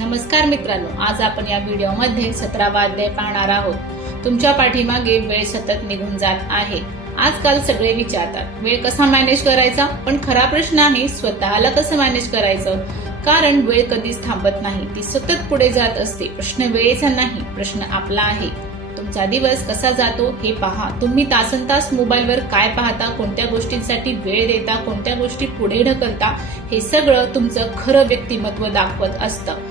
नमस्कार मित्रांनो, आज आपण या व्हिडिओमध्ये 17वा अध्याय पाहणार आहोत। तुमच्या पाठीमागे वेळ सतत निघून जात आहे। आजकाल सगळे विचारतात वेळ कसा मॅनेज करायचा, पण खरा प्रश्न आहे स्वतःला कसं मॅनेज करायचं। कारण वेळ कधीच थांबत नाही, ती सतत पुढे जात असते। प्रश्न वेळेचा नाही, प्रश्न आपला आहे। तुमचा दिवस कसा जातो हे पहा। तुम्ही तासनतास मोबाईलवर काय पाहता, कोणत्या गोष्टींसाठी वेळ देता, कोणत्या गोष्टी पुढे ढकलता, हे सगळं तुमचं खरं व्यक्तिमत्व दाखवत असतं।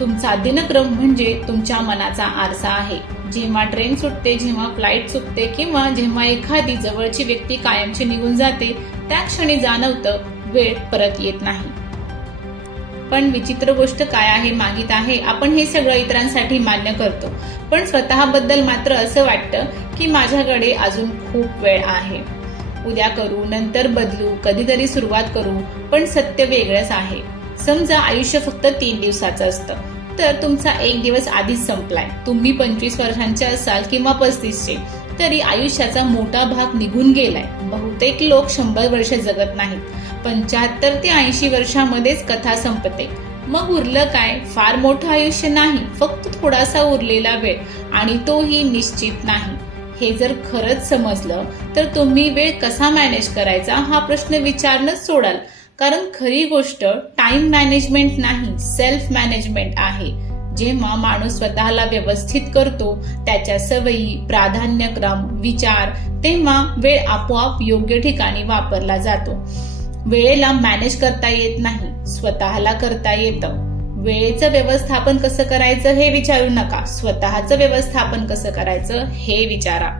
तुमचा दिनक्रम म्हणजे तुमच्या मनाचा आरसा आहे। जेव्हा ट्रेन सुटते, जेव्हा फ्लाईट चुकते किंवा जेव्हा एखादी जवळची व्यक्ती कायमची निघून जाते, त्या क्षणी जाणवतं वेळ परत येत नाही। पण विचित्र गोष्ट काय आहे माहित आहे, आपण हे सगळं इतरांसाठी मान्य करतो, पण स्वतःबद्दल मात्र असं वाटतं की माझ्याकडे अजून खूप वेळ आहे। उद्या करू, नंतर बदलू, कधीतरी सुरुवात करू। पण सत्य वेगळंच आहे। समजा आयुष्य फक्त 3 दिवसाचं असतं, तर तुमचा एक दिवस आधीच संपलाय। तुम्ही 25 वर्षांचे असाल किंवा 35चे, तरी आयुष्याचा मोठा भाग निघून गेलाय। बहुतेक लोक 100 वर्ष जगत नाहीत, 75 ते 80 वर्षांमध्येच कथा संपते। मग उरलं काय? फार मोठं आयुष्य नाही, फक्त थोडासा उरलेला वेळ, आणि तोही निश्चित नाही। हे जर खरंच समजलं तर तुम्ही वेळ कसा मॅनेज करायचा हा प्रश्न विचारणंच सोडाल। कारण खरी गोष्ट टाइम मॅनेजमेंट नाही, सेल्फ मॅनेजमेंट आहे। जेव्हा माणूस स्वतःला व्यवस्थित करतो, त्याच्या सवयी, प्राधान्यक्रम, विचार, तेव्हा वेळ आपोआप योग्य ठिकाणी वापरला जातो। वेळेला मॅनेज करता येत नाही, स्वतःला करता येतं। वेळेचं व्यवस्थापन कसं करायचं हे विचारू नका, स्वतःचं व्यवस्थापन कसं करायचं हे विचारा।